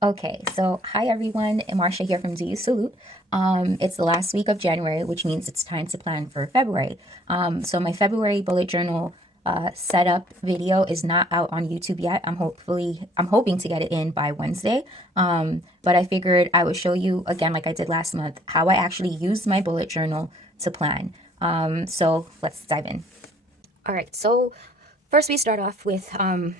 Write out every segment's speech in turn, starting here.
Okay, so hi everyone, Marsha here from Salut. It's the last week of January, which means it's time to plan for February. So my February bullet journal setup video is not out on YouTube yet. I'm hoping to get it in by Wednesday. But I figured I would show you again, like I did last month, how I actually used my bullet journal to plan. So let's dive in. All right, so first we start off with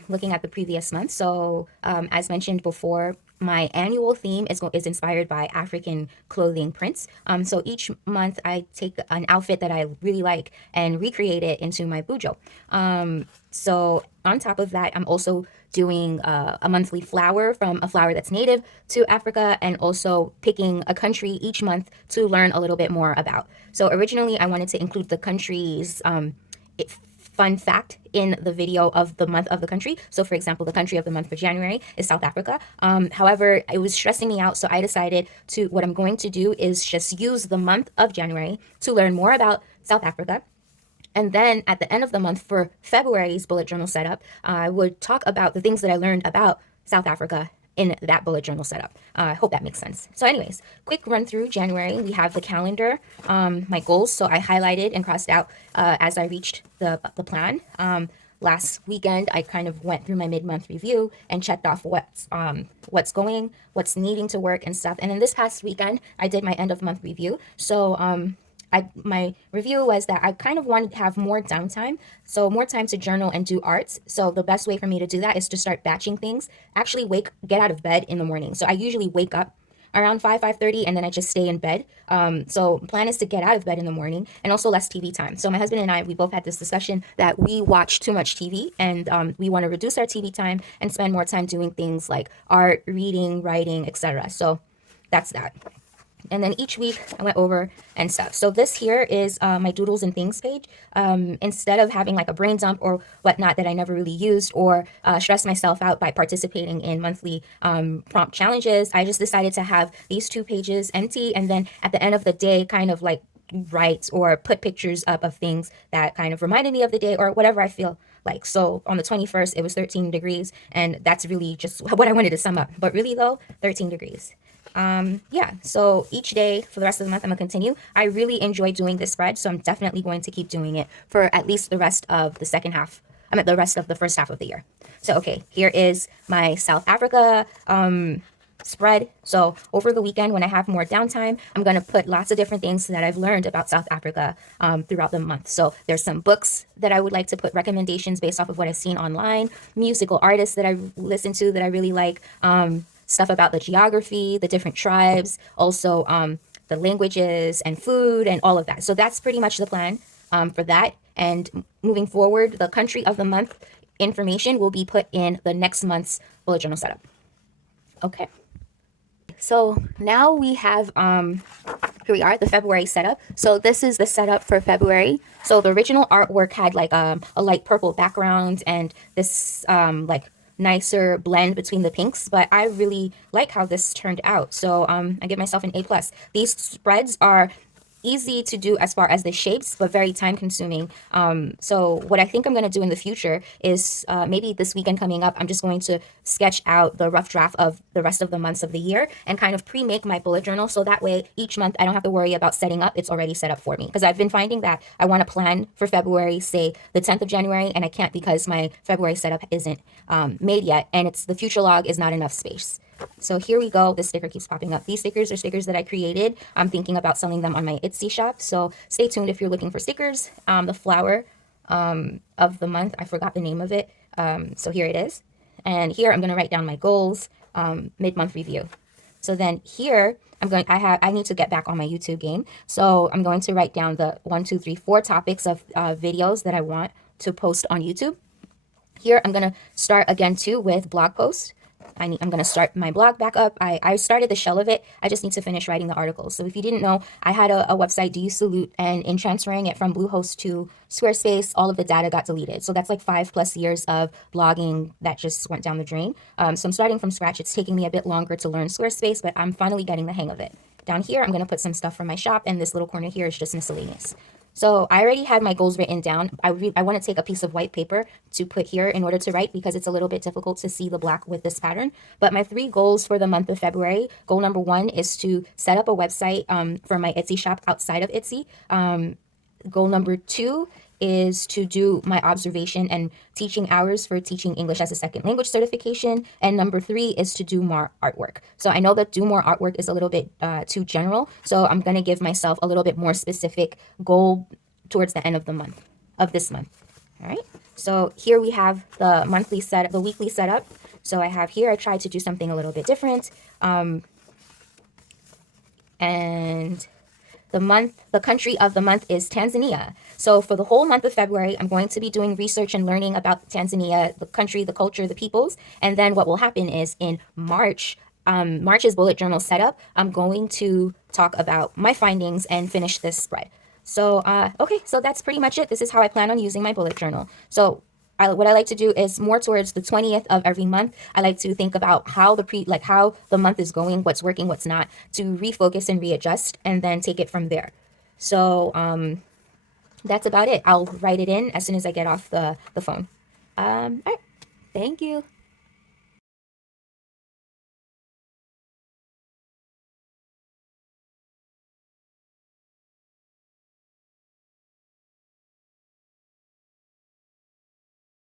looking at the previous month. So as mentioned before, my annual theme is inspired by African clothing prints. So each month I take an outfit that I really like and recreate it into my BuJo. So on top of that, I'm also doing a monthly flower from a flower that's native to Africa, and also picking a country each month to learn a little bit more about. So originally I wanted to include the country's fun fact in the video of the month of the country. So for example, the country of the month for January is South Africa. However, it was stressing me out. So I decided what I'm going to do is just use the month of January to learn more about South Africa. And then at the end of the month for February's bullet journal setup, I would talk about the things that I learned about South Africa in that bullet journal setup. I hope that makes sense. So anyways, quick run through January. We have the calendar, my goals. So I highlighted and crossed out as I reached the plan. Last weekend, I kind of went through my mid-month review and checked off what's needing to work and stuff. And then this past weekend, I did my end of month review. So my review was that I kind of wanted to have more downtime, so more time to journal and do arts. So the best way for me to do that is to start batching things. Actually, get out of bed in the morning. So I usually wake up around 5:30, and then I just stay in bed. So plan is to get out of bed in the morning, and also less TV time. So my husband and I, we both had this discussion that we watch too much TV, and we want to reduce our TV time and spend more time doing things like art, reading, writing, etc. So that's that. And then each week I went over and stuff. So this here is my Doodles and Things page. Instead of having like a brain dump or whatnot that I never really used, or stress myself out by participating in monthly prompt challenges, I just decided to have these two pages empty, and then at the end of the day kind of like write or put pictures up of things that kind of reminded me of the day or whatever I feel like. So on the 21st, it was 13 degrees, and that's really just what I wanted to sum up. But really though, 13 degrees. Yeah, so each day for the rest of the month, I'm gonna continue. I really enjoy doing this spread, so I'm definitely going to keep doing it for at least the rest of the second half. The rest of the first half of the year. So, okay, here is my South Africa spread. So over the weekend, when I have more downtime, I'm going to put lots of different things that I've learned about South Africa throughout the month. So there's some books that I would like to put recommendations based off of what I've seen online, musical artists that I listen to that I really like, stuff about the geography, the different tribes, also the languages and food and all of that. So that's pretty much the plan for that. And moving forward, the country of the month information will be put in the next month's bullet journal setup. Okay. So now we have, here we are, the February setup. So this is the setup for February. So the original artwork had like a light purple background and this like nicer blend between the pinks, but I really like how this turned out. So I give myself an A+. These spreads are easy to do as far as the shapes, but very time consuming. So what I think I'm going to do in the future is maybe this weekend coming up, I'm just going to sketch out the rough draft of the rest of the months of the year and kind of pre-make my bullet journal. So that way each month I don't have to worry about setting up. It's already set up for me, because I've been finding that I want to plan for February, say the 10th of January, and I can't because my February setup isn't made yet. And the future log is not enough space. So here we go. This sticker keeps popping up. These stickers are stickers that I created. I'm thinking about selling them on my Etsy shop. So stay tuned if you're looking for stickers. The flower of the month, I forgot the name of it. So here it is. And here I'm going to write down my goals, mid-month review. So then here I need to get back on my YouTube game. So I'm going to write down the 1, 2, 3, 4 topics of videos that I want to post on YouTube. Here I'm going to start again too with blog posts. I'm going to start my blog back up. I started the shell of it. I just need to finish writing the articles. So if you didn't know, I had a website, Do You Salute? And in transferring it from Bluehost to Squarespace, all of the data got deleted. So that's like 5+ years of blogging that just went down the drain. So I'm starting from scratch. It's taking me a bit longer to learn Squarespace, but I'm finally getting the hang of it. Down here, I'm going to put some stuff from my shop, and this little corner here is just miscellaneous. So I already had my goals written down. I want to take a piece of white paper to put here in order to write because it's a little bit difficult to see the black with this pattern. But my 3 goals for the month of February, goal number 1 is to set up a website for my Etsy shop outside of Etsy. Goal number 2 is to do my observation and teaching hours for teaching English as a second language certification. And number 3 is to do more artwork. So I know that do more artwork is a little bit too general. So I'm going to give myself a little bit more specific goal towards the end of the month, of this month. All right. So here we have the monthly setup, the weekly setup. So I have here, I tried to do something a little bit different. And the country of the month is Tanzania. So for the whole month of February, I'm going to be doing research and learning about Tanzania, the country, the culture, the peoples. And then what will happen is in March, March's bullet journal setup, I'm going to talk about my findings and finish this spread. So, okay, so that's pretty much it. This is how I plan on using my bullet journal. So what I like to do is more towards the 20th of every month. I like to think about how how the month is going, what's working, what's not, to refocus and readjust, and then take it from there. So that's about it. I'll write it in as soon as I get off the phone. All right. Thank you.